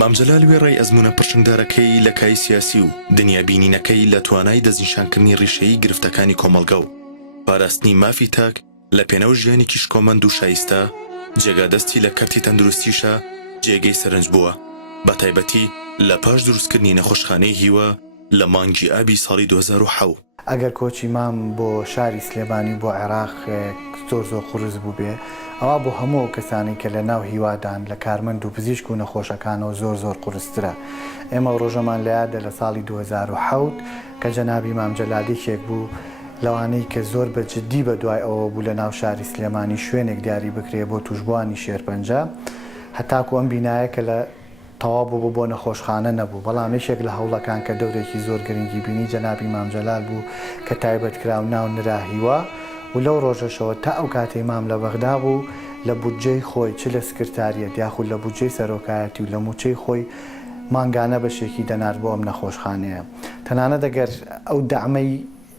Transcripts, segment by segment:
مامجەلال وێڕای ئەزمونە پڕشنگدارەکەی لە کای سیاسی و دنیابینینەکەی لە توانای دەستنیشانکردنی ڕیشەیی گرفتەکانی کۆمەڵگە و پاراستنی مافی تاک لە پێنەو ژیانێکیش کۆمەند و شایستە جێگادەستی لە کەرتی تەندروستیشە جێگەی سەرنج بووە بە تایبەتی لە پاش دروستکردنی نەخۆشخانەی هیوە لە مانگی ئابی ساڵی 2007. ئەگەر کۆچی مام بۆ شاری سلێمانی بۆ عێراق زۆر قورس بوو بێ ئەوە بۆ هەموو کەسانی کە لە ناو هیوادان لە کارمەند و پزیشک و نەخۆشەکانەوە زۆر قورسترە. ئێمە ڕۆژەمان لە یادە لە ساڵی 2007 کە جەنابی مامجەلادێکێک بوو لەوانەی کە زۆر بەجددی بە دوای ئەوە بوو لە ناو شاری سلێمانی شوێنێک دیاری بکرێ بۆ توشبوانی شێرپەنجە هەتاکو ئەم بینایە کە لە تەواو بوو بۆ نەخۆشخانە نەبوو بەڵام یەکێک لە هەوڵەکان کە دەورێکی زۆر گرنگی بینی جەنابی مامجەلال بوو کە تایبەت کراو ناو نراهیوە و لەو ڕۆژەشەوە تا ئەو کاتەی مام لە بەغدا بوو لە بودجەی خۆی چ لە سکرتاریەت یاخود لە بودجەی سەرۆکایەتی و لە موچەی خۆی مانگانە بەشێکی دەنار بۆ ئەم نەخۆشخانەیە. تەنانەت دەگەر ئەو دەعمەی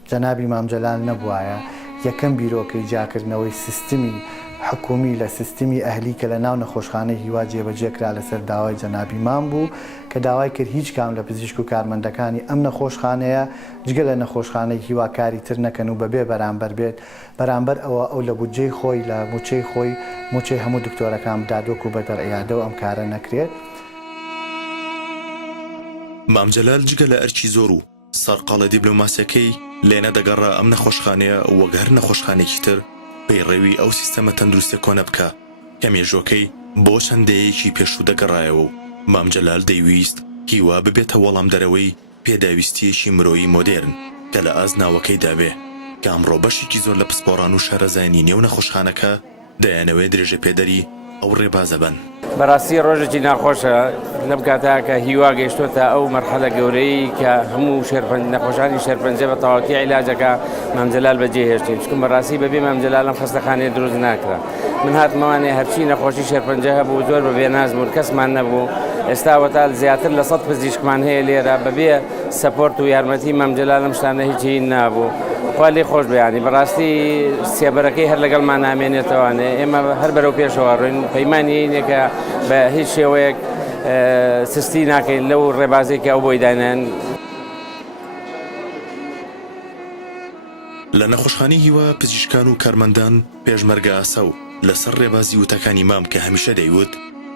جەنابی مامجەلال نەبوایە یەکەم بیرۆکەی جاکردنەوەی سیستمی حکومی لە سیستمی ئەهلی کە لە ناو نەخۆشخانەی هیوا جێبەجێکرا لەسەر داوای جەنابی مام بوو کە داوای کرد هیچ کام لە پزیشک و کارمەندەکانی ئەم نەخۆشخانەیە جگە لە نەخۆشخانەی هیوا کاری تر نەکەن و بەبێ بەرامبەر بێت بەرامبەر ئەوە ئەو لە بودجەی خۆی لە موچەی خۆی موچەی هەموو دکتۆرەکان بدادۆک و بەدەڕعیادە و ئەم کارە نەکرێت. مامجەلال جگە لە ئەرکی زۆر و سەرقاڵە دیبلۆماسیەکەی لێنە دەگەڕا ئەم نەخۆشخانەیە وەک هەر نەخۆشخانێکی تر پەیڕێوی ئەو سیستەمە تەندروستە کۆنە بکە کە مێژۆکەی بۆ چەندەیەکی پێشوو دەگەڕایەوە و مامجەلال دەیویست هیوا ببێتە وەڵام دەرەوەی پێداویستیەکی مرۆیی مۆدێرن کە لە ئازناوەکەی دابێ کە ئەمڕۆ بەشێکی زۆر لە پسپۆڕان و شارەزانی نێو نەخۆشخانەکە دەیانەوێت درێژە پێدەری ئەو ڕێبازە بن. بەڕاستی ڕۆژێکی ناخۆشە لەم کاتە کە هیوا گەیشتۆتە ئەو مەرحەلە گەورەی کە هەموو نەخۆشانی شێرپەنجە بە تەواوەتی عیلاجەکە مامجەلال بەجێهێشتین چونکە بەڕاستی بەبێ مامجەلال ئەم خەستەخانەیە دروست ناکرا. من هاتمەوانێ هەرچی نەخۆشی شێرپەنجە هەبوو زۆر بەبێ نازم کەسمان نەبوو ئێستا وەتا زیاتر لە 100 پزیشکمان هەیە لێرە بەبێ سەپۆرت و یارمەتی مامجەلال ئەم شتانە هیچی نابوو. خوا لێی خۆش بێیانی بەڕاستی سێبەرەکەی هەر لەگەڵمان نامێنێتەوانێ ئێمە هەر بەرەو پێشەوە ڕوین پەیمانی اینێکە بە هیچ شێوەیەک سستی ناکەین لەو ڕێبازێکی ئەو بۆی دانێن. لە نەخۆشخانەی هیوا پزیشکان و کارمەندان پێشمەرگە ئاسا و لەسەر ڕێبازی وتەکانی مام کە هەمیشە دەیوت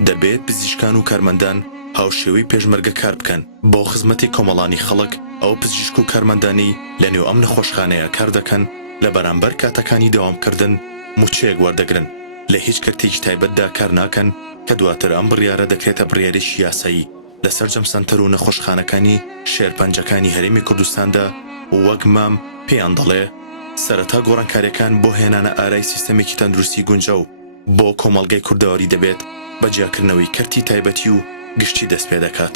دەبێت پزیشکان و کارمەندان هاوشێوەی پێشمەرگە کار بکەن بۆ خزمەتی کۆمەڵانی خەڵک ئەو پزیشک و کارمەندانی لە نێو ئەم نەخۆشخانەیە کار دەکەن لە بەرامبەر کاتەکانی دەوامکردن موچەیەک وەردەگرن لە هیچ کەرتێکی تایبەتدا کار ناکەن کە دواتر ئەم بڕیارە دەکرێتە بڕیارێکی یاسایی لەسەر جەمسەنتەر و نەخۆشخانەکانی شێرپەنجەکانی هەرێمی کوردستاندا وەک مام پێیان دەڵێ سەرەتا گۆڕانکاریەکان بۆ هێنانە ئارای سیستەمێکی تەندروستی گونجە و بۆ کۆمەڵگەی کوردەواری دەبێت بە جیاکردنەوەی کەرتی تایبەتی و گشتی دەست پێ دەکات.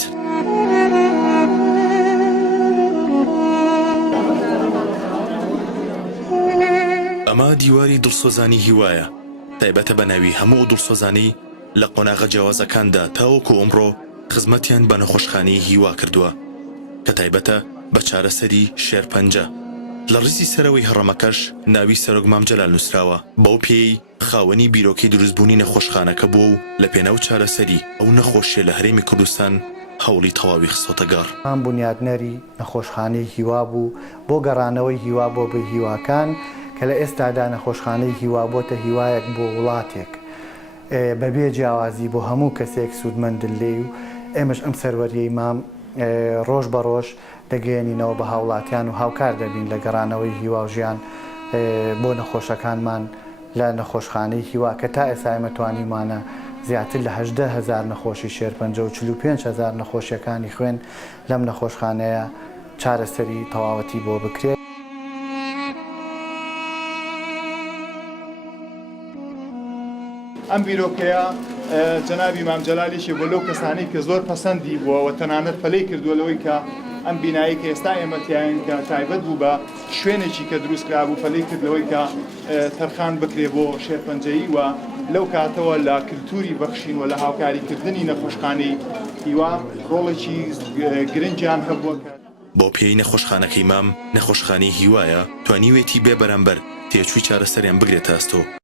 ئەمە دیواری دڵسۆزانی هیوایە تایبەتە بە ناوی هەموو دڵسۆزانی لە قۆناغە جیاوازەکاندا تاوەکو ئەمڕۆ خزمەتیان بە نەخۆشخانەی هیوا کردووە کە تایبەتە بە چارەسەری شێرپەنجە. لە ڕیزی سەرەوەی هەڕەمەکەش ناوی سەرۆک مامجەلال نووسراوە بەو پێی خاوەنی بیرۆکەی دروستبوونی نەخۆشخانەکە بووە و لە پێناو چارەسەری ئەو نەخۆشیە لە هەرێمی کوردستان هەوڵی تەواوی خستۆتە گەڕ. ئەم بنیادنەری نەخۆشخانەی هیوا بوو بۆ گەڕانەوەی هیوا بۆ بە هیواکان کە لە ئێستادا نەخۆشخانەی هیوا بۆتە هیوایەک بۆ وڵاتێک بەبێ جیاوازی بۆ هەموو کەسێک سوودمەندن لێ و ئێمەش ئەم سەروەریەی مام ڕۆژ بە ڕۆژ دەگەێنینەوە بە هاوڵاتیان و هاوکار دەبین لە گەڕانەوەی هیوا و ژیان بۆ نەخۆشەکانمان لە نەخۆشخانەی هیوا کە تا ئێستا ئێمە توانیمانە زیاتر لە 18,000 نەخۆشی شێرپەنجە و 45,000 نەخۆشیەکانی خوێن لەم نەخۆشخانەیە چارەسەری تەواوەتی بۆ بکرێت. ئەم بیرۆکەیە جەنابی مامجەلالیشی بۆ لەو کەسانی کە زۆر پەسەندی بووە و تەنانەت پەلەی کردووە لەوەی کە ئەم بینایی کە ئێستا ئێمەتیان کە تایبەت بوو بە شوێنێکی کە دروست کرا بوو پەلەی کردلەوەی کە تەرخان بکرێ بۆ شێرپەنجەیی و لەو کاتەوە لە کللتوری بەخشین و لە هاوکاریکردنی نەخۆشخانەی هیوا ڕۆڵێکی گرنگیان هەبووە. بۆ پێی نەخۆشخانەکەی مام نەخۆشخانەی هیوایە توانیوێتی بێ بەرامبەر تێچووی چارەسەریان بگرێتە ئەستۆ